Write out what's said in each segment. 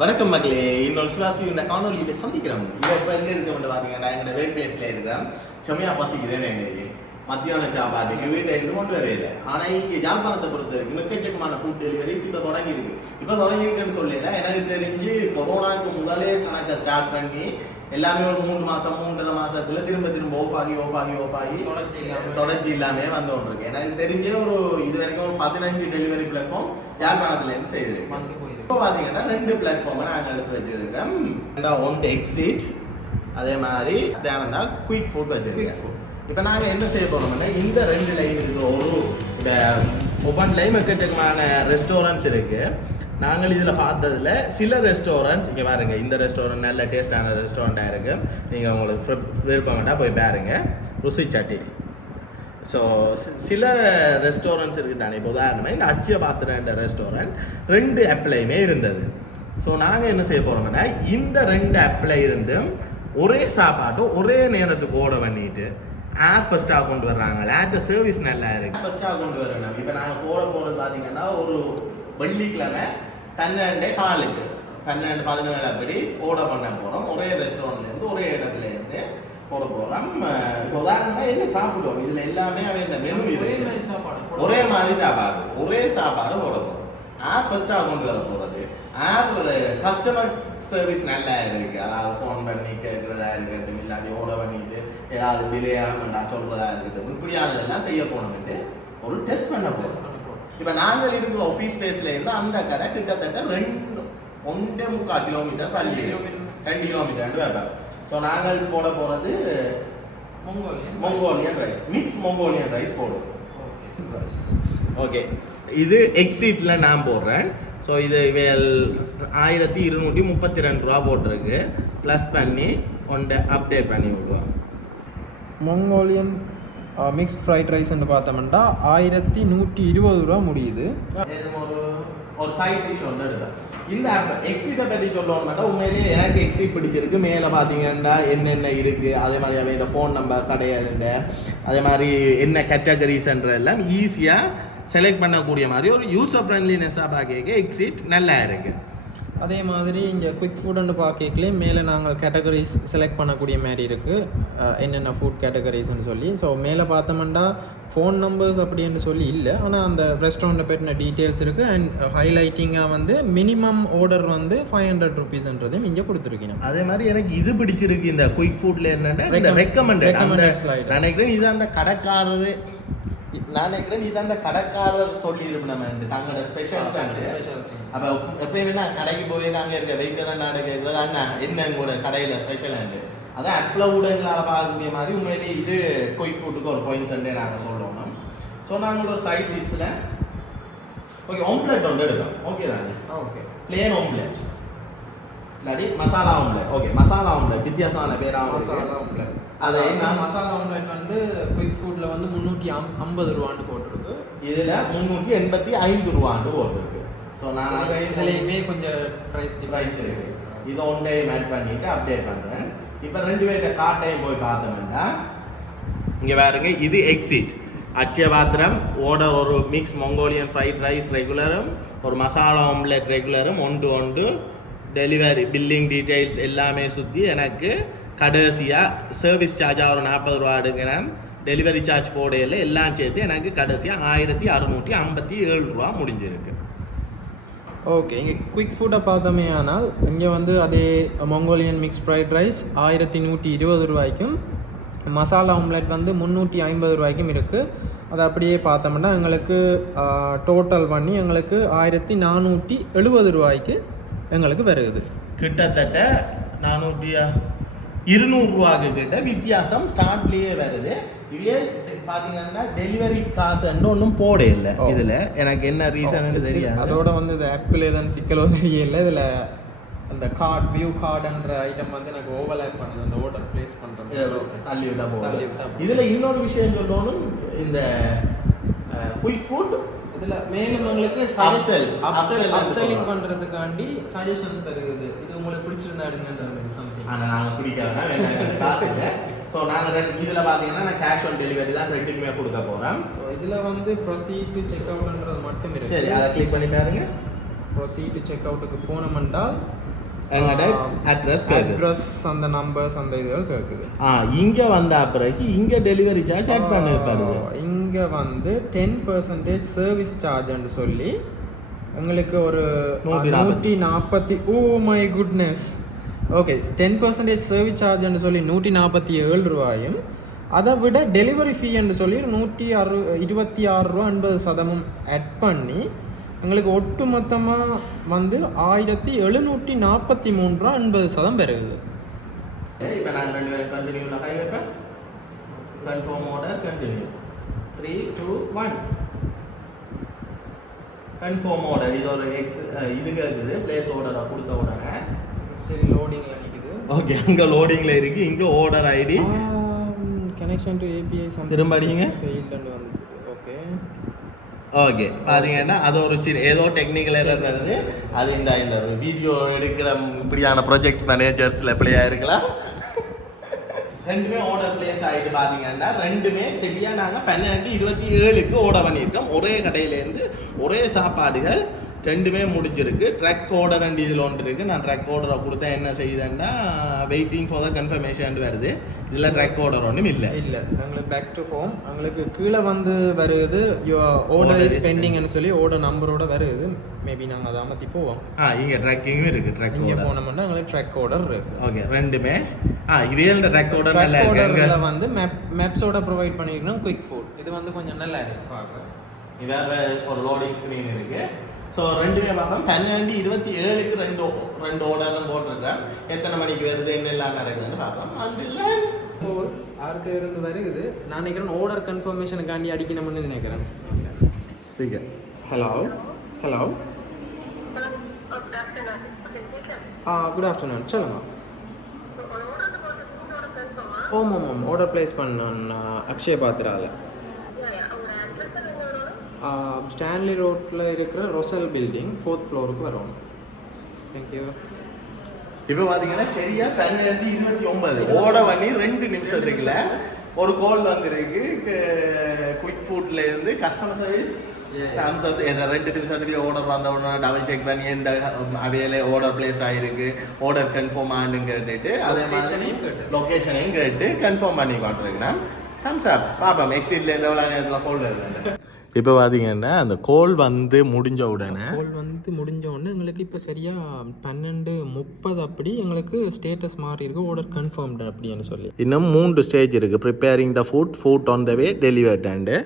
வணக்கம் மகளே, இன்னொரு சுவாசி இந்த காணொலியில் சந்திக்கிறோம். இதை இப்போ எங்கே இருக்கோம்னு பார்த்தீங்கன்னா எங்களோட வேக் பிளேஸில் இருக்கிறோம். செம்மையாக பசிக்குதுன்னு எங்களுக்கு மத்தியான சாப்பாட்டுக்கு வீட்டில் இருந்து கொண்டு வரையில. ஆனால் இங்கே யாழ்ப்பாணத்தை பொறுத்த வரைக்கும் எக்கச்சக்கமான ஃபுட் டெலிவரிஸ் இப்போ தொடங்கியிருக்கு. இப்போ தொடங்கியிருக்குன்னு சொல்லல, எனக்கு தெரிஞ்சு கொரோனாவுக்கு முதலே கணக்கை ஸ்டார்ட் பண்ணி எல்லாமே ஒரு 3.5 மாசத்துல திரும்ப ஆஃப் ஆகி தொடர்ச்சி இல்லாமல் வந்து கொண்டு இருக்கு. எனக்கு தெரிஞ்ச ஒரு இது வரைக்கும் ஒரு 15 டெலிவரி பிளாட்ஃபார்ம் யாழ்ப்பாணத்துலேருந்து செய்திருக்கு. இப்போ பார்த்தீங்கன்னா 2 பிளாட்ஃபார்மை நாங்கள் எடுத்து வச்சிருக்கோம். ஒன்று எக்ஸிட், அதே மாதிரி தேனந்தா குயிக் ஃபுட் வச்சிருக்கோம். இப்போ நாங்கள் என்ன செய்ய போகிறோம்னா இந்த 2 லைன் இருக்குது. ஒரு இப்போ ஒவ்வொரு லைன் எக்கச்சக்கமான ரெஸ்டாரண்ட்ஸ் இருக்குது. நாங்கள் இதில் பார்த்ததில் சில ரெஸ்டாரண்ட்ஸ் இங்கே பாருங்க. இந்த ரெஸ்டாரண்ட் நல்ல டேஸ்டான ரெஸ்டாரண்ட்டாக இருக்குது. நீங்கள் உங்களுக்கு விருப்பம் வேண்டாம் போய் பாருங்க. ருசி சட்டி. ஸோ சில ரெஸ்டாரண்ட்ஸ் இருக்குது தானே. இப்போ உதாரணமாக இந்த அச்சிய பாத்திரன்ற ரெஸ்டாரண்ட் 2 ஆப்லையுமே இருந்தது. ஸோ நாங்கள் என்ன செய்ய போகிறோம்னா இந்த 2 ஆப்பில் இருந்து ஒரே சாப்பாட்டும் ஒரே நேரத்துக்கு ஓட பண்ணிட்டு ஏர் ஃபர்ஸ்ட்டாக கொண்டு வர்றாங்க. ஏர்ட்ட சர்வீஸ் நல்லா இருக்குது. ஃபர்ஸ்ட்டாக கொண்டு வரணும். இப்போ நாங்கள் போகிறது பார்த்தீங்கன்னா ஒரு வெள்ளிக்கிழமை 12:15 12-17 அப்படி ஓட பண்ண போகிறோம். ஒரே ரெஸ்டாரண்ட்லேருந்து ஒரே இடத்துலேருந்து போட போகிறோம். இப்போ உதாரணமாக என்ன சாப்பிடுவோம், இதில் எல்லாமே அவன் மெனு ஒரே மாதிரி சாப்பாடு ஒரே சாப்பாடு போட போகிறோம். ஏர் ஃபர்ஸ்ட்டாக கொண்டு வர போகிறது. ஏர் கஸ்டமர் சர்வீஸ் நல்லா இருக்குது. அதாவது ஃபோன் பண்ணி கேட்குறதா இருக்கட்டும், இல்லாட்டி ஓட பண்ணிட்டு ஏதாவது டிலே ஆகணும்டா சொல்கிறதா இருக்கட்டும், இப்படியானதெல்லாம் செய்ய போனோம்ட்டு ஒரு டெஸ்ட் பண்ண போகிறோம். இப்போ நாங்கள் இருக்கிற ஆஃபீஸ் ஸ்பேஸில் இருந்து அந்த கடை கிட்டத்தட்ட 1.25 கிலோமீட்டர் தள்ளி 2 கிலோமீட்டர் வேப்பர். ஸோ நாங்கள் போட போகிறது Mongolian rice, mix Mongolian rice போடுவோம். ஓகே, இது எக்ஸிட்டில் நான் போடுறேன். ஸோ இது 1232 ரூபா போட்டிருக்கு. ப்ளஸ் பண்ணி ஒன்றை அப்டேட் பண்ணி விடுவோம். மொங்கோலியன் மிக்ஸ்ட் ஃப்ரைட் ரைஸ்ன்னு பார்த்தோம்னா 1120 ரூபா முடியுது. ஒரு சைட் டிஷ் ஒன்று எடுப்பேன். இந்த எக்ஸிட்டை பற்றி சொல்லணும்னா உண்மையிலேயே எனக்கு எக்ஸிட் பிடிச்சிருக்கு. மேலே பார்த்தீங்கன்னா என்னென்ன இருக்குது, அதே மாதிரி அவங்களோட ஃபோன் நம்பர், கடையில அதே மாதிரி என்ன கேட்டகரிஸ்ன்ற எல்லாம் ஈஸியாக செலக்ட் பண்ணக்கூடிய மாதிரி ஒரு யூசர் ஃப்ரெண்ட்லினஸ்ஸாக பார்க்க எக்ஸிட் நல்லா இருக்குது. அதே மாதிரி இங்கே குயிக் ஃபுட்டுன்னு பார்க்கலே மேலே நாங்கள் கேட்டகரிஸ் செலக்ட் பண்ணக்கூடிய மாதிரி இருக்குது, என்னென்ன ஃபுட் கேட்டகரிஸ்ன்னு சொல்லி. ஸோ மேலே பார்த்தோம்னா ஃபோன் நம்பர்ஸ் அப்படின்னு சொல்லி இல்லை, ஆனால் அந்த ரெஸ்டாரண்ட்டை பற்றின டீட்டெயில்ஸ் இருக்குது. அண்ட் ஹைலைட்டிங்காக வந்து மினிமம் ஆர்டர் வந்து 500 ருபீஸ்ன்றதையும் இங்கே கொடுத்துருக்கீங்க. அதே மாதிரி எனக்கு இது பிடிச்சிருக்கு இந்த குயிக் ஃபுட்டில் என்னென்னா ரெக்கமெண்டட் ஸ்லைட். நினைக்கிறேன் இது அந்த கடைக்காரர் சொல்லி இருப்பேன் தங்களோட ஸ்பெஷல்ஸ். அப்போ எப்பயுமே நான் கடைக்கு போய் நாங்கள் இருக்க வெயிட்டர் நாடு கேட்குறது அண்ணா என்ன கூட கடையில் ஸ்பெஷல் அண்டு அதான் ஆப்பில் கூட எங்களால் பார்க்கக்கூடிய மாதிரி உண்மையிலேயே இது குயிக் ஃபுட்டுக்கு ஒரு பாயிண்ட்ஸ் நாங்கள் சொல்லுவோம். ஸோ நாங்கள் ஒரு சைட் டிஷ்ஷில் ஓகே ஆம்லெட் ஒன்று எடுப்போம். ஓகே தானே? ஓகே, பிளேன் ஆம்லெட் இல்லாட்டி masala omelette. Okay, masala omelette வித்தியாசமான பேராக மசாலா ஆம்லெட். அதை மசாலா ஆம்லெட் வந்து குயிக் ஃபுட்டில் வந்து 350 ரூபான்னு போட்டிருக்கு. இதில் 385 ரூபான்னு போட்டிருக்கு. ஸோ நான் அதை இதுலேயுமே கொஞ்சம் ப்ரைஸ் இருக்குது. இதை ஒன்றையும் ஆட் பண்ணிவிட்டு அப்டேட் பண்ணுறேன். இப்போ 2 பேர்கிட்ட காட்டையும் போய் பார்த்தோம்னா இங்கே பாருங்க, இது எக்ஸிட் அச்சய பாத்திரம் ஓர்டர் ஒரு மிக்ஸ் மொங்கோலியன் ஃப்ரைட் ரைஸ் ரெகுலரும் ஒரு மசாலா ஆம்லெட் ரெகுலரும் ஒன்று டெலிவரி பில்லிங் டீட்டெயில்ஸ் எல்லாமே சுற்றி எனக்கு கடைசியாக சர்வீஸ் சார்ஜாக ஒரு 40 ரூபா எடுக்கிறேன். டெலிவரி சார்ஜ் போடையில் எல்லாம் சேர்த்து எனக்கு கடைசியாக 1657 ரூபா முடிஞ்சிருக்கு. ஓகே, இங்கே குயிக் ஃபுட்டை பார்த்தோமே ஆனால் இங்கே வந்து அதே மொங்கோலியன் மிக்ஸ் ஃப்ரைட் ரைஸ் 1120 ரூபாய்க்கும் மசாலா ஆம்லெட் வந்து 350 ரூபாய்க்கும் இருக்குது. அதை அப்படியே பார்த்தோம்னா எங்களுக்கு டோட்டல் பண்ணி எங்களுக்கு 1470 ரூபாய்க்கு எங்களுக்கு வருது. கிட்டத்தட்ட 200 ரூபாய்க்கு கிட்ட வித்தியாசம் ஸ்டார்ட்லேயே வருது. இதே பார்த்தீங்கன்னா டெலிவரி காசுன்னு ஒன்றும் போட இல்லை இதில். எனக்கு என்ன ரீசன்னு தெரியாது. அதோட வந்து இது ஆப்பிள் தான் சிக்கலோ தெரியல. இதில் அந்த கார்டு வியூ கார்டுன்ற ஐட்டம் வந்து எனக்கு ஓவர்லேப் பண்ணுது. அந்த ஆர்டர் பிளேஸ் பண்ணுறது தள்ளி விட்டா போகும். இதில் இன்னொரு விஷயம் சொல்லணும், இந்த குயிக் ஃபுட் இதில் மேலும் உங்களுக்கு அப்செல்லிங் பண்ணுறதுக்காண்டி சஜஷன்ஸ் தருகிறது. இது உங்களுக்கு பிடிச்சிருந்தா எடுங்கன்றது சம்திங். ஆனால் நாங்கள் பிடிக்க வேணாம், காசு இல்லை. ஸோ நாங்கள் இதில் பார்த்தீங்கன்னா நான் கேஷ் ஆன் டெலிவரி தான் 2க்குமே கொடுக்க போகிறேன். ஸோ இதில் வந்து ப்ரொசீட் டு செக் அவுட்ன்றது மட்டும் இருக்குது. சரி, அதை கிளிக் பண்ணி பாருங்க. ப்ரொசீட் டு செக் அவுட்டுக்கு போனோம்னால் எங்கட அட்ரஸ் கேக்குது. அட்ரஸ் அந்த நம்பர்ஸ் அந்த இதுகள் கேட்குது. இங்க வந்த பிறகு இங்க டெலிவரி சார்ஜ் ஆட் பண்ணப்படுது. இங்க வந்து 10% சர்வீஸ் சார்ஜ்னு சொல்லி உங்களுக்கு ஒரு 140. Oh my goodness. Okay, 10% service சார்ஜ்னு சொல்லி 147 ரூபாயும், அதை விட டெலிவரி ஃபீன்னு சொல்லி 126 ரூபா 80% ஆட் பண்ணி எங்களுக்கு ஒட்டு மொத்தமாக வந்து 1743 ரூபா 80% பெறுகுது. இப்போ நாங்கள் 2 பேரும் கண்டினியூவில் கை வைப்பேன். Confirm order continue. 3 2 1 confirm order. இது ஒரு இது கேட்குது. பிளேஸ் ஆர்டரை கொடுத்த உடனே ஸ்டில் லோடிங்கில் நிற்குது. ஓகே, அங்கே லோடிங்கில் இருக்குது. இங்கே order ID connection to API திரும்ப அடிங்க. ஃபெயில்டு வந்துச்சு. ஓகே ஓகே, பார்த்தீங்கன்னா அது ஒரு ஏதோ டெக்னிக்கல் எரர் வருது. அது இந்த வீடியோ எடுக்கிற இப்படியான ப்ராஜெக்ட் மேனேஜர்ஸில் எப்படியாக இருக்கலாம். ரெண்டுமே ஆர்டர் பிளேஸ் ஆகிட்டு பார்த்தீங்கன்னா ரெண்டுமே சரியாக நாங்கள் 12/27 ஆர்டர் பண்ணியிருக்கோம். ஒரே கடையிலேருந்து ஒரே சாப்பாடுகள் ரெண்டுமே முடிஞ்சிருக்கு. ட்ரக் ஆர்டர் அண்ட் இதில் ஒன்று இருக்குது. நான் ட்ரக் ஆர்டரை கொடுத்தா என்ன செய்யுதுன்னா வெயிட்டிங் ஃபார் த கன்ஃபர்மேஷன் வருது. இதில் ட்ரக் ஆர்டர் ஒன்றும் இல்லை. எங்களுக்கு பேக் டு ஹோம் எங்களுக்கு கீழே வந்து வருது ஆர்டர் இஸ் பெண்டிங்னு சொல்லி ஆர்டர் நம்பரோட வருது. மேபி நாங்கள் அதை அமர்த்தி போவோம். இங்கே ட்ரக்கிங்கும் இருக்குது. ட்ரக் இங்கே போனோம்னா எங்களுக்கு ட்ரக் ஆர்டர் இருக்குது. ஓகே, ரெண்டுமே இவையோட ட்ரக் ஆர்டர் நல்லா ஆர்டரில் வந்து மேப்ஸோட ப்ரொவைட் பண்ணியிருக்கோம். குயிக் ஃபுட் இது வந்து கொஞ்சம் நல்லா இருக்கு பார்க்க. வேறு ஒரு லோடிங் ஸ்க்ரீன் இருக்குது. ஸோ ரெண்டுமே பார்ப்போம். 12/27 ரெண்டு ஆர்டரும் போட்டிருக்கேன். எத்தனை மணிக்கு வருது என்னெல்லாம் நடக்குதுன்னு பார்ப்போம். அடுத்த இருந்து வருகுது. நான் நினைக்கிறேன் ஆர்டர் கன்ஃபர்மேஷனுக்காண்டி அடிக்கணும்னு நினைக்கிறேன். ஸ்பீக்கர். Hello good afternoon. சொல்லுங்க. ஆமாம் ஆர்டர் ப்ளேஸ் பண்ணேன் அக்ஷய பாத்ராவில். ஸ்டான்லி ரோட்டில் இருக்கிற ரொசல் பில்டிங் 4th ஃப்ளோருக்கு வரும். தேங்க்யூ. இப்போ பார்த்தீங்கன்னா சரியா 12:29 ஓட பண்ணி 2 நிமிஷத்துக்குள்ள ஒரு கால் வந்துருக்கு. குயிக் ஃபுட்ல இருந்து கஸ்டமர் சர்வீஸ் 2 நிமிஷத்துக்கு ஆர்டர் வந்த உடனே டபுள் செக் பண்ணி இந்த அவையில ஆர்டர் பிளேஸ் ஆகிருக்கு, ஆர்டர் கன்ஃபார்ம் ஆகுன்னு கேட்டுட்டு அதே மாதிரி லொக்கேஷனையும் கேட்டு கன்ஃபார்ம் பண்ணி காட்டுறீங்கன்னா தம்ஸ் அப். பாப்போம் எக்ஸிட்ல எந்த எவ்வளோ நேரத்தில் கால் வருது. இப்போ பார்த்தீங்கன்னா அந்த கோல் வந்து முடிஞ்ச உடனே எங்களுக்கு இப்போ சரியாக 12:30 அப்படி எங்களுக்கு ஸ்டேட்டஸ் மாறி இருக்கு ஆர்டர் கன்ஃபார்ம்டு அப்படின்னு சொல்லி. இன்னும் 3 ஸ்டேஜ் இருக்குது. Preparing the food on the way delivered and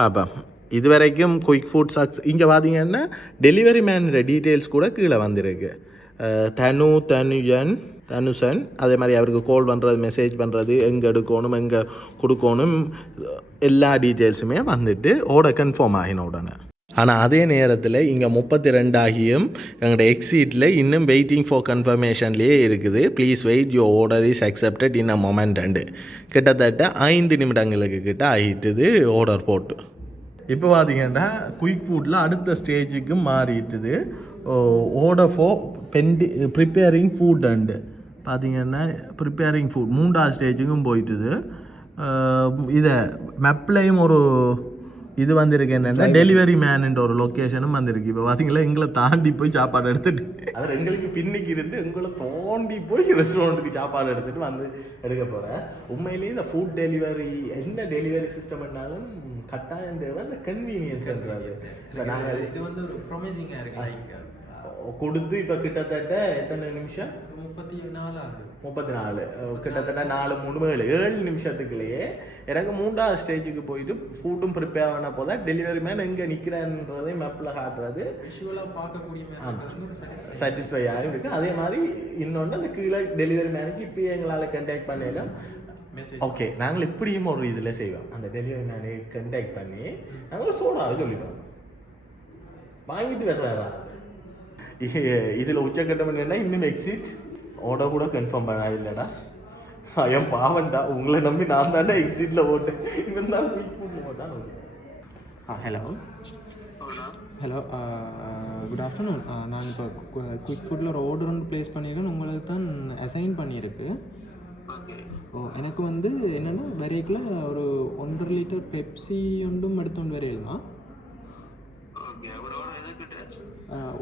பார்ப்போம். இது வரைக்கும் குயிக் ஃபுட் சக்ஸ். இங்கே பார்த்தீங்கன்னா டெலிவரி மேனோட டீட்டெயில்ஸ் கூட கீழே வந்திருக்கு. தனுஷன் அதே மாதிரி அவருக்கு கால் பண்ணுறது, மெசேஜ் பண்ணுறது, எங்கே எடுக்கணும், எங்கே கொடுக்கணும், எல்லா டீட்டெயில்ஸுமே வந்துட்டு ஆர்டர் கன்ஃபார்ம் ஆகின உடனே. ஆனால் அதே நேரத்தில் இங்கே 32 ஆகியும் எங்களோட எக்ஸிட்டில் இன்னும் வெயிட்டிங் ஃபார் கன்ஃபர்மேஷன்லேயே இருக்குது. Please wait, your order is accepted in a moment and. கிட்டத்தட்ட 5 நிமிடங்களுக்கு கிட்ட ஆகிட்டுது ஆர்டர் போட்டு. இப்போ பார்த்தீங்கன்னா குயிக் ஃபுட்டில் அடுத்த ஸ்டேஜுக்கு மாறிட்டுது. Order for preparing food and பார்த்தீங்கன்னா ப்ரிப்பேரிங் ஃபுட் 3ஆவது ஸ்டேஜுக்கும் போயிட்டுது. இதை மெப்லையும் ஒரு இது வந்திருக்கு. என்னென்னா டெலிவரி மேனுன்ற ஒரு லொக்கேஷனும் வந்திருக்கு. இப்போ பார்த்தீங்களா எங்களை தாண்டி போய் சாப்பாடு எடுத்துகிட்டு அவர் எங்களுக்கு பின்னிக்கு இருந்து எங்களை தாண்டி போய் ரெஸ்டாரண்ட்டுக்கு சாப்பாடு எடுத்துகிட்டு வந்து எடுக்க போகிறேன். உண்மையிலேயே இந்த ஃபுட் டெலிவரி என்ன டெலிவரி சிஸ்டம்னாலும் கட்டாயம் தேவை அந்த கன்வீனியன்ஸ் இருக்கிறது. இப்போ நாங்கள் இது வந்து ஒரு ப்ரொமிசிங்காக இருக்கு கொடுத்து இப்போ கிட்டத்தட்ட எத்தனை நிமிஷம்? 34 கிட்டத்தட்ட 7 நிமிஷத்துக்குள்ளேயே எனக்கு 3ஆவது ஸ்டேஜுக்கு போயிட்டு ஃபுட்டும் ப்ரிப்பேர் ஆன போதா டெலிவரி மேன் எங்கே நிற்கிறேன்றதை மேப்பில் காட்டுறது சாட்டிஸ்ஃபை ஆகி இருக்கு. அதே மாதிரி இன்னொன்று அந்த கீழே டெலிவரி மேனுக்கு இப்போ எங்களால் கண்டாக்ட் பண்ணலாம். ஓகே, நாங்கள் இப்படியும் ஒரு இதில் செய்வோம். அந்த டெலிவரி மேனை கண்டாக்ட் பண்ணி நாங்கள் ஒரு சோடாவை சொல்லிடுவோம், வாங்கிட்டு வர்றாரா. இதில் உச்சக்கட்டம் என்னன்னா இன்னும் எக்ஸிட் ஆர்டர் கூட கன்ஃபார்ம் பண்ண இல்லைடா. என் பாவன்டா, உங்களை நம்பி நான் தானே எக்ஸிட்டில் போட்டேன், இவன் தான் குயிக் ஃபுட் போட்டான். Hello good afternoon. நான் இப்போ குயிக் ஃபுட்டில் ஒரு ஆர்டர் ஒன்று ப்ளேஸ் பண்ணியிருக்கேன். உங்களுக்கு தான் அசைன் பண்ணியிருக்கு. எனக்கு வந்து என்னென்னா வரைக்குள்ள ஒரு 1.5 லிட்டர் பெப்சி ஒன்றும் எடுத்துகிட்டு வரையுமா?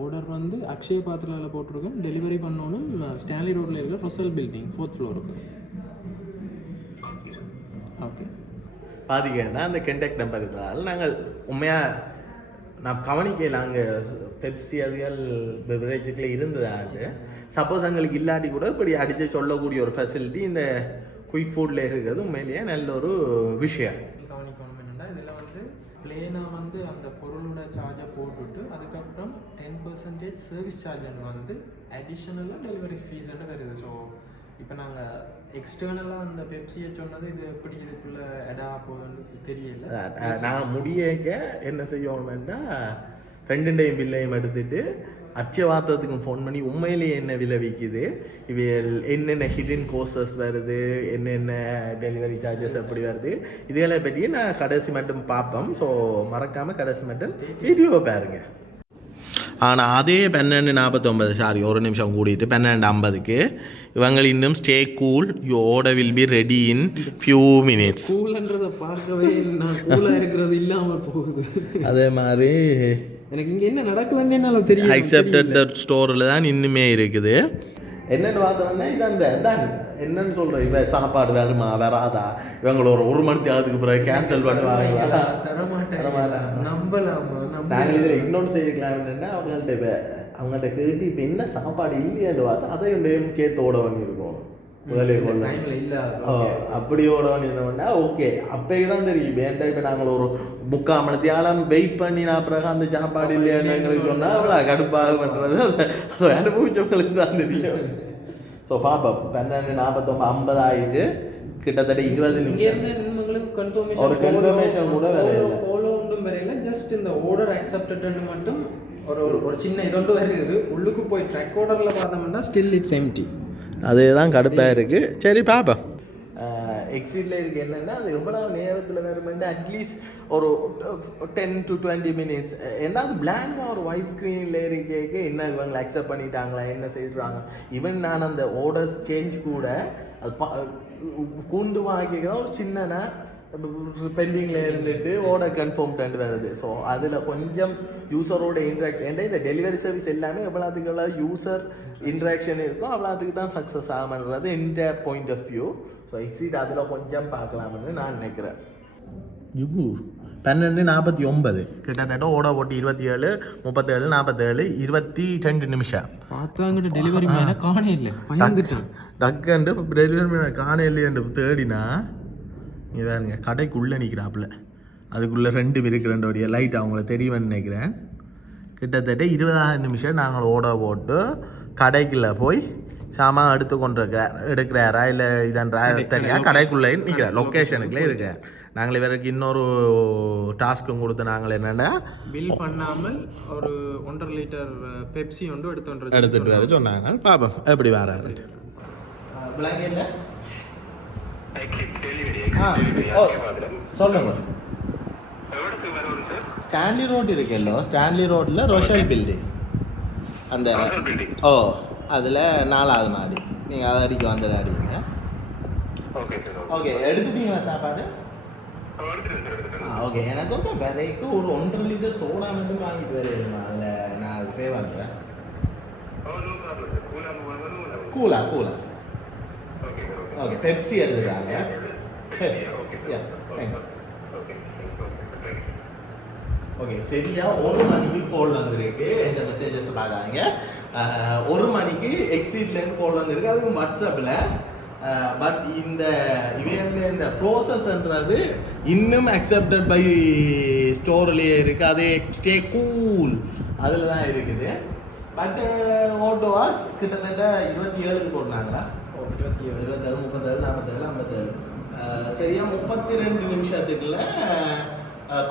ஆர்டர் வந்து அக்ஷய பாத்திராவில் போட்டிருக்கேன். டெலிவரி பண்ணணும் ஸ்டான்லி ரோட்டில் இருக்கிற ரொசல் பில்டிங் 4th ஃப்ளோருக்கு. ஓகே பார்த்தீங்கன்னா அந்த கண்டக்ட் நம்பர் இருந்தால் நாங்கள் உண்மையாக நான் கவனிக்கல அங்கே பெப்சி அதுகள் பெவரேஜுக்குள்ள இருந்ததாண்டு. சப்போஸ் எங்களுக்கு இல்லாட்டி கூட இப்படி அடித்து சொல்லக்கூடிய ஒரு ஃபெசிலிட்டி இந்த குயிக் ஃபுட்டில் இருக்கிறது உண்மையிலேயே நல்ல ஒரு விஷயம். கவனிக்கணும் என்னென்னா இதில் வந்து பிளேனாக வந்து அந்த பொருளோட சார்ஜை போட்டுவிட்டு அதுக்கப்புறம் 10% சர்வீஸ் சார்ஜ் வந்து அடிஷ்னலாக டெலிவரி ஃபீஸ்ன்னு வருது. ஸோ இப்போ நாங்கள் எக்ஸ்டர்னலாக அந்த பெப்சியை சொன்னது இது எப்படி இதுக்குள்ளே எடா போகுதுன்னு தெரியல. நான் முடியக்க என்ன செய்யணும்னா 2 டைம் பில்லையும் எடுத்துட்டு அச்சவாத்தத்துக்கும் ஃபோன் பண்ணி உண்மையிலேயே என்ன விலை விற்கிது, இவை என்னென்ன ஹிடன் கோர்சஸ் வருது, என்னென்ன டெலிவரி சார்ஜஸ் எப்படி வருது, இதுகளை பற்றி நான் கடைசி மட்டும் பார்ப்போம். ஸோ மறக்காமல் கடைசி மட்டும் வீடியோவை பாருங்க. ஆனால் அதே 12:49 சாரி ஒரு நிமிஷம் கூட்டிகிட்டு 12:50க்கு இவங்க இன்னும் stay cool you order will be ready in few minutes. கூல்ன்றதை பார்க்கவே நான் கூலாக இருக்கிறது இல்லாமல் போகுது. அதே மாதிரி எனக்கு இங்கே என்ன நடக்குதுன்னு என்னால் தெரியும். அக்செப்டட் ஸ்டோரில் தான் இன்னுமே இருக்குது. என்னென்னு பார்த்தோம்னா இது அந்த என்னன்னு சொல்கிறேன், இப்போ சாப்பாடு வருமா வராதா, இவங்கள ஒரு மணி தேவதுக்கு பிறகு கேன்சல் பண்ணுவாங்களா, தரமாட்டேன் நம்பலாமா. நாங்கள் இதில் இன்னொன்று செய்திக்கலாம் என்னென்னா அவங்கள்ட்ட கேட்டு இப்போ என்ன சாப்பாடு இல்லையான்னு பார்த்தா அதை சேர்த்து ஓட பண்ணியிருக்கோம். முதலில் அப்படி ஓட பண்ணியிருந்தோம்னா ஓகே அப்போயே தான் தெரியும். வேண்டாம் இப்போ நாங்கள் ஒரு 3/4 மணி நேரம் வெயிட் பண்ணி நான் பிறகு அந்த சாப்பாடு இல்லையான்னு எங்களுக்கு சொன்னால் அவ்வளோ கடுப்பாக பண்ணுறது அதை அனுபவிச்சவங்களுக்கு தான் தெரியும். ஸோ பாப்பா 12:49 ஆகிட்டு கிட்டத்தட்ட 20 நிமிஷம் ஒரு கன்ஃபர்மேஷன் கூட வரையில ஜஸ்ட் இந்த ஆர்டர் அக்செப்டட்னு மட்டும் ஒரு சின்ன இதொண்டு வருது. உள்ளுக்கு போய் ட்ரக் ஆர்டரில் பார்த்தோம்னா ஸ்டில் இட்ஸ் எம்டி. அதுதான் கடுப்பாக இருக்குது. சரி பாப்பா எக்ஸிட்டில் இருக்குது என்னென்னா அது எவ்வளோ நேரத்தில் வேணுமெண்டு அட்லீஸ்ட் ஒரு 10 to 20 minutes. ஏன்னா பிளாங்காக ஒரு ஒயிட் ஸ்க்ரீனில் இருக்க என்ன இவங்களை அக்செப்ட் பண்ணிட்டாங்களா என்ன செய்கிறாங்க. ஈவன் நான் அந்த ஆர்டர்ஸ் சேஞ்ச் கூட அது கூண்டு வாங்கிக்கிறோம் ஒரு சின்னனா பெண்டிங்கில் இருந்துட்டு ஆர்டர் கன்ஃபார்ம் பண்ணிட்டு வருது. ஸோ அதில் கொஞ்சம் யூஸரோட இன்ட்ராக்ட் ஏன்னா இந்த டெலிவரி சர்வீஸ் எல்லாமே எவ்வளோத்துக்கு எவ்வளோ யூசர் இன்ட்ராக்ஷன் இருக்கும் அவ்வளோத்துக்கு தான் சக்ஸஸ் ஆகுன்றது இந்த point of view. So exit அதில் கொஞ்சம் பார்க்கலாம்னு நான் நினைக்கிறேன். 12:49 கிட்டத்தட்ட ஓட போட்டு 27, 37, 47, 22 நிமிஷம் பார்த்தாங்கிட்ட டெலிவரி மேனை காணே இல்லை டக்குண்டு டெலிவரி மேனை காணே இல்லையன்று தேடினா இங்கே வேறுங்க கடைக்குள்ளே நிற்கிறாப்புல அதுக்குள்ளே 2 பேருக்கு 2 லைட் அவங்கள தெரியும்னு நினைக்கிறேன். கிட்டத்தட்ட 20 நிமிஷம் நாங்கள் ஓட போட்டு கடைக்குள்ளே போய் சாமான் எடுத்து கொண்டு எடுக்கிறாரா இல்லை இதன்றா தெரியா கடைக்குள்ளே நிற்கிறேன் லொக்கேஷனுக்குள்ளே இருக்கேன். நாங்கள் இவருக்கு இன்னொரு டாஸ்க்கும் கொடுத்து நாங்கள் என்னென்னா பில் பண்ணாமல் ஒரு 1.5 லிட்டர் பெப்சி ஒன்று எடுத்துகிட்டு வர சொன்னாங்க. பாப்போம் எப்படி வராரு. சொல்லுங்க. ஸ்டான்லி ரோடு இருக்குல்லோ ஸ்டான்லி ரோட்டில் ரொஷல் பில்டிங் அந்த அதில் 4வது மாடி. நீங்கள் அதை அடிக்க வந்துட அடிங்க. ஓகே எடுத்துட்டீங்களா சாப்பாடு? ஓகே எனக்கு வந்து விலைக்கு ஒரு 1.5 லிட்டர் சோடா மட்டும் வாங்கிட்டு வருமா அதில் நான் அது பே பண்ணுறேன். கூலா ஓகே பெப்சி எடுத்துக்கிறாங்க. ஓகே சரியா 1 மணிக்கு கோல் வந்திருக்கு. எந்த மெசேஜஸ் பார்க்காங்க 1 மணிக்கு எக்ஸிட்லேருந்து கோல் வந்திருக்கு அதுவும் வாட்ஸ்அப்பில். பட் இந்த இந்த ப்ரோசஸ்ன்றது இன்னும் அக்செப்டட் பை ஸ்டோர்லேயே இருக்குது. அது ஸ்டே கூல் அதில் தான் இருக்குது. பட்டு ஓட்டோ வாட்ச் கிட்டத்தட்ட 27க்கு போட்டாங்களா 27, 37, 47, 57 சரியா 32 நிமிஷத்துக்குள்ள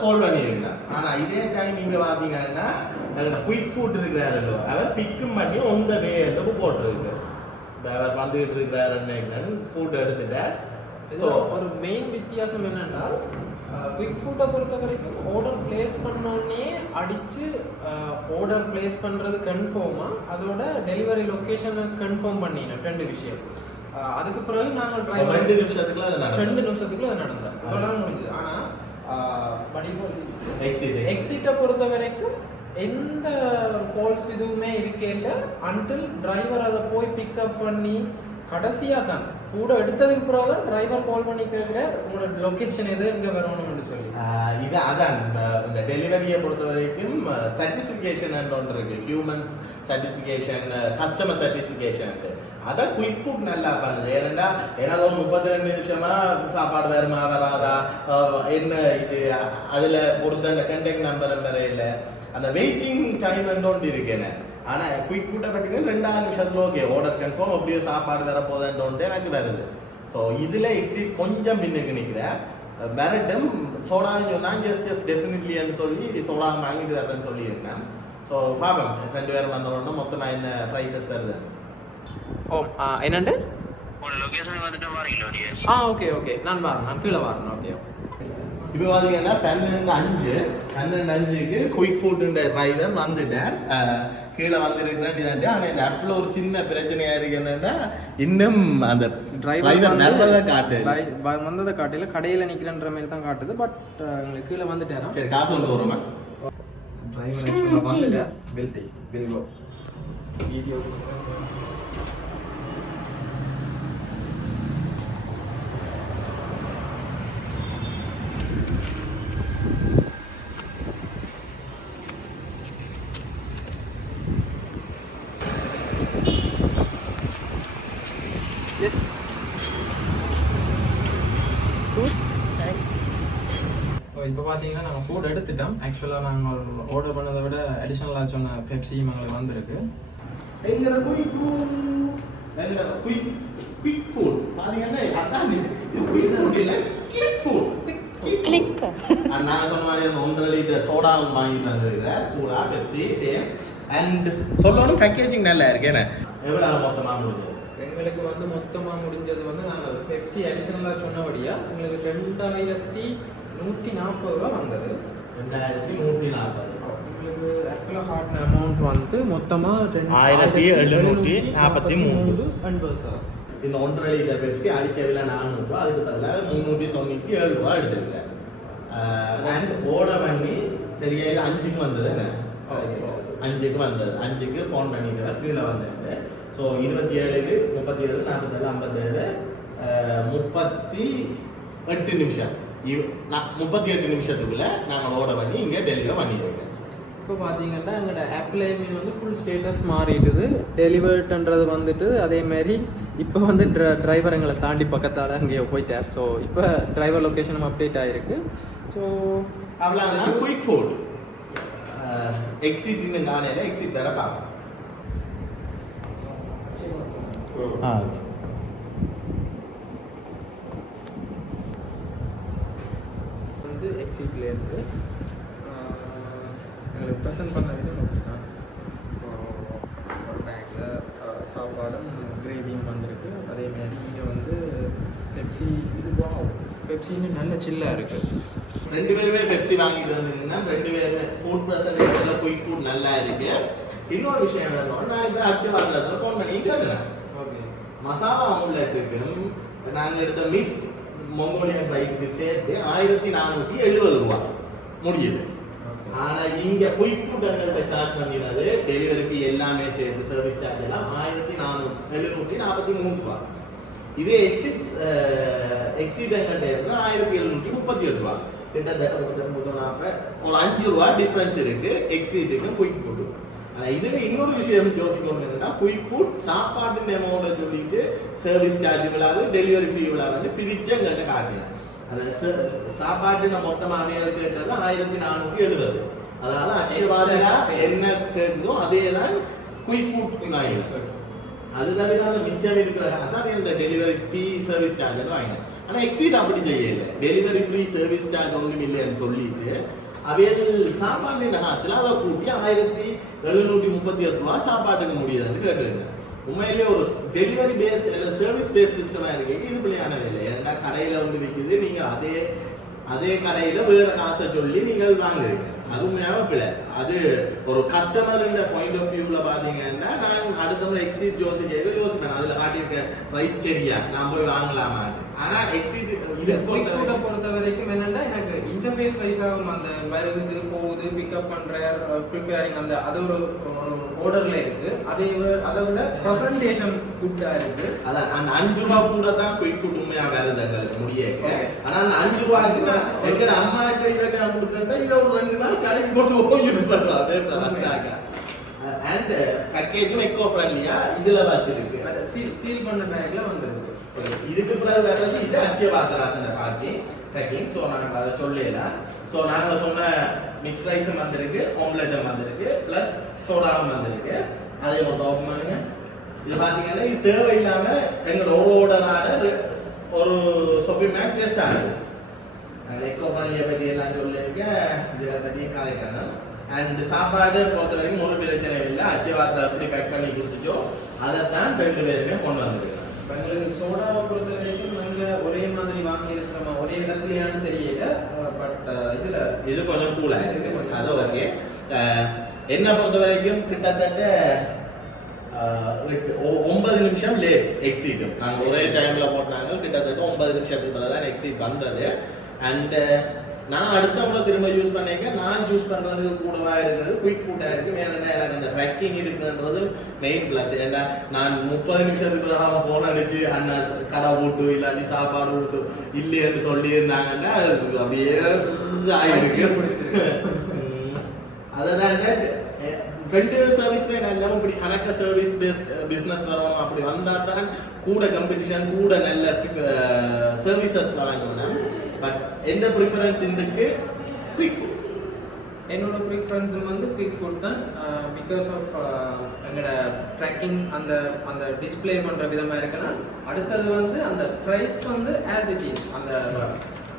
கால் பண்ணியிருக்கலாம். ஆனால் இதே டைம் இங்கே பார்த்தீங்கன்னா குயிக் ஃபுட் இருக்கிறாரல்லோ அவர் பிக்கும் பண்ணி உங்க வே எடுத்து போட்டிருக்கு. அவர் வந்துகிட்டு இருக்கிறாருன்னு ஃபுட் எடுத்துட்டார். ஸோ ஒரு மெயின் வித்தியாசம் என்னென்னா குயிக் ஃபுட்டை பொறுத்த வரைக்கும் ஆர்டர் பிளேஸ் பண்ணோன்னே அடித்து ஆர்டர் பிளேஸ் பண்ணுறது கன்ஃபார்மாக அதோட டெலிவரி லொக்கேஷனை கன்ஃபார்ம் பண்ணினோம் 2 விஷயம். அதுக்கு பிறகு நாங்கள் 2 நிமிஷத்துக்குள்ள அது நடந்தது அதெல்லாம் முடிஞ்சது. ஆனால் எக்ஸிட்டை பொறுத்த வரைக்கும் எந்த கால்ஸ் இதுவுமே இருக்கேல்ல அன்டில் டிரைவர் அதை போய் பிக்கப் பண்ணி கடைசியாக தான் ஃபுட்டை எடுத்ததுக்கு பிறகு தான் டிரைவர் கால் பண்ணி கேட்குறார் உங்களோட லொக்கேஷன் எது இங்கே வரணும்னு சொல்லி. இது அதான் இந்த டெலிவரியை பொறுத்த வரைக்கும் சர்டிஃபிகேஷன் ஒன்று இருக்கு, ஹியூமன்ஸ் சர்டிஃபிகேஷன், கஸ்டமர் சர்டிஃபிகேஷன். அதான் குயிக் ஃபுட் நல்லா பண்ணுது. ஏன்னா ஏன்னா ஒரு 32 நிமிஷமா சாப்பாடு வருமா வராதா என்ன இது அதில் பொறுத்த அந்த கண்டெக்ட் நம்பர் வரையில அந்த வெயிட்டிங் டைம் ஒன்று இருக்கேன்னு. ஆனால் குயிக் ஃபுட்டை பார்த்தீங்கன்னா 2 நிமிஷத்துல ஓகே ஆர்டர் கன்ஃபார்ம் அப்படியே சாப்பாடு வர போதுன்ட்டு எனக்கு வருது. ஸோ இதில் எக்ஸிட் கொஞ்சம் பின்னுக்கு நிற்கிறேன். வரட்டும் சோடான்னு சொன்னால் ஜஸ்ட் டெஃபினெட்லின்னு சொல்லி சோடா வாங்கிட்டு வரேன்னு சொல்லியிருந்தேன். ஸோ பாப்போம் 2 பேரும் வந்தோடனே மொத்தமாக என்ன ப்ரைஸஸ் வருது. ஓ என்னண்டு லொகேஷன் வந்துட்டு வரீங்களா? ஓகே ஓகே நான் வரேன், நான் கீழே வரேன். ஓகே இப்போ பார்த்தீங்கன்னா 12:05க்கு குயிக் ஃபுட்டுன்ற டிரைவர் வந்துட்டார். கீழே வந்துருக்கிறேன். ஆனால் இந்த ஆப்பில் ஒரு சின்ன பிரச்சனையாக இருக்கு என்னன்னா இன்னும் அந்த டிரைவர் நல்லதாக காட்டு வந்ததை காட்டில கடையில் நிற்கிறன்ற மாதிரி தான் காட்டுது. பட் எங்களுக்கு கீழே வந்துட்டேன். சரி காசு வந்து வருமா? டிரைவர் வந்துட்டேன். Will see will go video. இப்போ பார்த்தீங்கன்னா நாங்கள் ஃபுட் எடுத்துட்டோம். ஆக்சுவலாக நாங்கள் ஆர்டர் பண்ணதை விட அடிஷ்னலாக சொன்ன பெப்சி எங்களுக்கு வந்திருக்கு. எங்களோட குயிக் ஃபுட் பார்த்தீங்கன்னா அதான் இது குயிக் ஃபுட் இல்லை, கிளிக் ஃபுட். நான் சொன்ன மாதிரி 1.5 லிட்டர் சோடா வாங்கிட்டு வந்துருக்கிறேன். கூலா பெப்சி சேம் அண்ட் சொல்லணும் பேக்கேஜிங் நல்லா இருக்கேன்னு. எவ்வளோ மொத்தமாக முடிஞ்சது? எங்களுக்கு வந்து மொத்தமாக முடிஞ்சது வந்து நாங்கள் பெப்சி அடிஷ்னலாக சொன்னபடியா எங்களுக்கு 2140 ரூபா வந்தது. 2140. உங்களுக்கு ஆக்சுவலாக ஹார்ட் அமௌண்ட் வந்து மொத்தமாக 1743 சார். இந்த 1.5 லிட்டர் பெப்சி அடித்த விலை 400 ரூபா, அதுக்கு பதிலாக 397 ரூபா எடுத்துருக்கேன். அண்ட் ஓர்டர் பண்ணி சரியா இது 5க்கு வந்தது என்ன? 5க்கு வந்தது. 5க்கு ஃபோன் பண்ணிட்டு கீழே வந்துட்டு. ஸோ 27க்கு 37 47 57 38 நிமிஷம் 38 நிமிஷத்துக்குள்ள நாங்கள் ஓர்டர் பண்ணி இங்கே டெலிவர் பண்ணிடுவோம். இப்போ பார்த்தீங்கன்னா எங்களோட ஆப்லேயுமே வந்து ஃபுல் ஸ்டேட்டஸ் மாறிடுது. டெலிவர்டுன்றது வந்துட்டு அதேமாரி இப்போ வந்து டிரைவர் எங்களை தாண்டி பக்கத்தால் அங்கேயோ போயிட்டார். ஸோ இப்போ டிரைவர் லொக்கேஷனும் அப்டேட் ஆகிருக்கு. ஸோ அவ்வளோ குயிக் ஃபுட் எக்ஸிட் இன்னும் காணையில் எக்ஸிட் வேற பார்ப்போம். வந்து எக்ஸிட்லேருந்து எங்களுக்கு ப்ரெசென்ட் பண்ண விதம் அப்படிதான். ஸோ ஒரு பேக்கில் சாப்பாடும் கிரேவியும் வந்திருக்கு. அதேமாதிரி இங்கே வந்து பெப்சி இது பெப்சின்னு நல்ல சில்லாக இருக்குது. 2 பேருமே பெப்சி வாங்கிட்டு வந்துருந்தா 2 பேருமே ஃபுட் ப்ரெசன்டேஷன்ல குயிக் ஃபுட் நல்லா இருக்கு. இன்னொரு விஷயம் வேணும், நான் இப்போ அச்சவாத்தில் ஃபோன் பண்ணி கேட்குறேன். ஓகே மசாலா ஆம்லெட்டுக்கும் நாங்கள் எடுத்த மிக்ஸ் மொங்கோலியன் ஃப்ரைக்கு சேர்த்து 1470 ரூபா முடியுது. ஆனால் இங்கே குயிக் ஃபுட் எங்கள்கிட்ட சார்ஜ் பண்ணினது டெலிவரி ஃபீ எல்லாமே சேர்த்து சர்வீஸ் சார்ஜ் எல்லாம் 1443 ரூபா. இதே எக்ஸிட் எங்கள்கிட்ட இருந்தால் 1738 ரூபா. கிட்டத்தட்ட 140 ஒரு 5 ரூபா டிஃப்ரென்ஸ் இருக்கு எக்ஸிட்டுக்கும் குயிக் ஃபுட்டு. ஆனால் இதில் இன்னொரு விஷயம் யோசிக்கணும் என்னன்னா, குயிக் ஃபுட் சாப்பாட்டு அமௌண்ட்டை சொல்லிட்டு சர்வீஸ் சார்ஜுகளாக டெலிவரி ஃபீகளாக பிரித்து எங்கள்கிட்ட காட்டினேன். அந்த சாப்பாட்டு நான் மொத்தமாகவே கேட்டது 1470. அதனால அச்சவாதினா என்ன கேட்குதோ அதே தான் குயிக் ஃபுட் வாங்கினேன். அது தவிர அந்த மிச்சம் இருக்கிற காசாக இந்த டெலிவரி ஃபீ சர்வீஸ் சார்ஜ் வாங்கினேன். ஆனால் எக்ஸிட் அப்படி செய்யலை. டெலிவரி ஃப்ரீ சர்வீஸ் சார்ஜ் ஒன்றும் இல்லைன்னு சொல்லிட்டு அவையில் சாப்பாட்டு காசில் அதை கூட்டி 1738 ரூபா சாப்பாட்டுக்கு முடியுதுன்னு கேட்டுருந்தேன். உண்மையிலேயே ஒரு டெலிவரி பேஸ்ட் இல்லை சர்வீஸ் பேஸ்ட் சிஸ்டமாக இருக்கு. இது பிள்ளையானது இல்லை. ஏன்னா கடையில் வந்து விற்கிது, நீங்கள் அதே கடையில் வேறு காசை சொல்லி நீங்கள் வாங்குறீங்க. அது உண்மையாவே பிள்ளை. அது ஒரு கஸ்டமர் பாயிண்ட் ஆஃப் வியூல பாத்தீங்கன்னா நான் அடுத்த முறை எக்ஸிட் யோசிப்பேன் அதுல காட்டியிருக்க பிரைஸ் சரியா நான் போய் வாங்கலாமான்னு. ஆனா எக்ஸிட் இதை பொறுத்த வரைக்கும் என்னன்னா எனக்கு இன்டர்ஃபேஸ் வைஸாகவும் அந்த வருது போகுது பிக்கப் பண்ற ப்ரிப்பேரிங் அந்த அது ஒரு ஆர்டர்ல இருக்கு. அதை விட ப்ரெசன்டேஷன் குட்டா இருக்கு. அதான் அந்த 5 ரூபா கூட தான் குயிக் ஃபுட் உண்மையா வருது எங்களுக்கு முடியக்க. ஆனா அந்த 5 ரூபாய்க்கு நான் எங்கட அம்மா கிட்ட இதை நான் கொடுத்தேன்டா இதை ஒரு 2 நாள் கடைக்கு போட்டு யூஸ் பண்ணலாம். அண்ட் பேக்கேஜும் எக்கோ ஃப்ரெண்ட்லியா இதுல வச்சிருக்கு. சீல் பண்ண பேக்ல வந்துருக்கு. இதுக்கு பிறகு வேறது இது அச்சய பாத்திராத்தின பேக்கிங். ஸோ நாங்கள் அதை சொல்லலாம். ஸோ நாங்கள் சொன்ன மிக்ஸ் ரைஸும் வந்திருக்கு, ஆம்லெட்டும் வந்திருக்கு, ப்ளஸ் சோடாவும் வந்திருக்கு. அதே மட்டும் ஓப்பன் பண்ணுங்க. இது பார்த்தீங்கன்னா இது தேவையில்லாம எங்களோட ஒரு ஆர்டர் ஒரு ஷாப்பிங் பேக் வேஸ்ட் ஆகுது. நாங்கள் எக்கோ ஃப்ரெண்ட்லியை பற்றி எல்லாம் சொல்லியிருக்கேன், இதை பற்றி கதைக்கணும். அண்ட் சாப்பாடு பொறுத்த வரைக்கும் ஒரு பிரச்சனை இல்லை. அச்சய பாத்திரம் எப்படி பேக் பண்ணி கொடுத்துச்சோ அதைத்தான் 2 பேருமே கொண்டு வந்திருக்கோம். எங்களுக்கு சோடாவை பொறுத்த வரைக்கும் நாங்கள் ஒரே மாதிரி வாங்கி இருக்கிறோமா ஒரே இடத்துலையான்னு தெரியல. பட் இது கொஞ்சம் கூலா இருக்கு. அது ஓகே. என்ன பொறுத்த வரைக்கும் கிட்டத்தட்ட 9 நிமிஷம் லேட் எக்ஸிட். நாங்கள் ஒரே டைம்ல போட்டாங்க. கிட்டத்தட்ட 9 நிமிஷத்துக்கு பிறகு தான் எக்ஸிட் வந்தது. அண்ட் நான் அடுத்த முறை திரும்ப யூஸ் பண்ணிக்க நான் யூஸ் பண்றதுக்கு கூடவா இருக்கிறது குயிக் ஃபுட்டா இருக்கு. ஏன்னா எனக்கு அந்த ட்ராக்கிங் இருக்குன்றது மெயின் பிளஸ். ஏன்னா நான் 30 நிமிஷத்துக்கு போன் அடிச்சு அண்ணா கடை போட்டு இல்லாட்டி சாப்பாடு போட்டு இல்லைன்னு சொல்லி இருந்தாங்கன்னா அப்படியே ஆயிருக்கு. அதான் ரெண்டு சர்வீஸ்ல எல்லாமே இப்படி கணக்க சர்வீஸ் பேஸ்ட் பிசினஸ் வரும். அப்படி வந்தா தான் கூட காம்படிஷன் கூட நல்ல சர்வீசஸ் வழங்கணும். பட் எந்த ப்ரிஃபரன்ஸ் இதுக்கு குயிக் ஃபுட். என்னோட ப்ரிஃபரன்ஸ் வந்து குயிக் ஃபுட் தான். பிகாஸ் ஆஃப் எங்களோட ட்ராக்கிங் அந்த அந்த டிஸ்பிளே பண்ணுற விதமாக இருக்குன்னா அடுத்தது வந்து அந்த ப்ரைஸ் வந்து ஆஸ் இட் இஸ் அந்த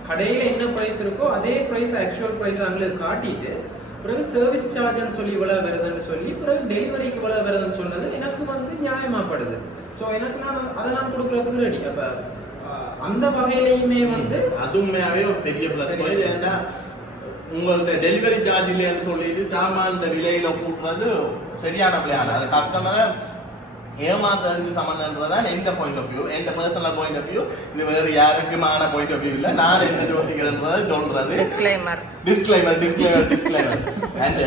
கடையில் என்ன ப்ரைஸ் இருக்கோ அதே ப்ரைஸ் ஆக்சுவல் ப்ரைஸ் அவங்களுக்கு காட்டிட்டு பிறகு சர்வீஸ் சார்ஜ்னு சொல்லி இவ்வளோ வருதுன்னு சொல்லி பிறகு டெலிவரிக்கு இவ்வளோ வருதுன்னு சொன்னது எனக்கு வந்து நியாயமாகப்படுது. ஸோ எனக்கு நான் கொடுக்குறதுக்கு ரெடி. அப்போ அந்த வகையிலையுமே வந்து அதுவுமே ஒரு பெரிய ப்ளஸ் பாயிண்ட். ஏன்னா உங்கள்கிட்ட டெலிவரி சார்ஜ் இல்லைன்னு சொல்லிட்டு சாமான் விலையில கூட்டுறது சரியான பிளான். அது கஸ்டமரை ஏமாத்துறதுக்கு சம்மந்தன்றதான் எந்த பாயிண்ட் ஆஃப் வியூ, எந்த பர்சனல் பாயிண்ட் ஆஃப் வியூ. இது வேறு யாருக்குமான பாயிண்ட் ஆஃப் வியூ இல்லை. நான் என்ன யோசிக்கிறேன்றதை சொல்றது டிஸ்க்ளைமர். அண்ட்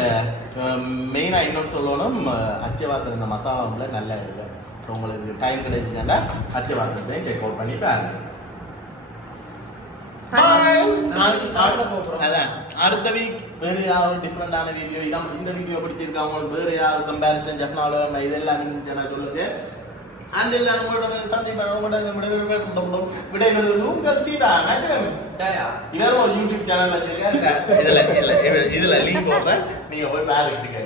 மெயினாக இன்னொன்று சொல்லணும், அச்சய பாத்திரம் இந்த மசாலாவில் நல்லா இருக்கு. ஸோ உங்களுக்கு டைம் கிடைச்சுன்னா அச்சய பாத்திரத்தையும் செக் அவுட் பண்ணி பாருங்க. அதான் அடுத்த வீக் வேறு ஏதாவது டிஃப்ரெண்டான வீடியோ இதான். இந்த வீடியோ பிடிச்சிருக்கா உங்களுக்கு வேறு ஏதாவது கம்பேரிசன் ஜெஃப்னாலோ இதெல்லாம் நீங்கள் சொல்லுங்க. அண்ட் எல்லாரும் உங்களோட சந்திப்போட விடைபெறுவது உங்கள் சீதா மேடம். இவரும் ஒரு யூடியூப் சேனல் வச்சிருக்கேன். இதுல லிங்க் போடுறேன், நீங்க போய் பாருங்க.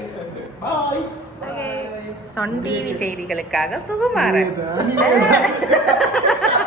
பாய். சன் டிவி செய்திகளுக்காக சுகுமாரன்.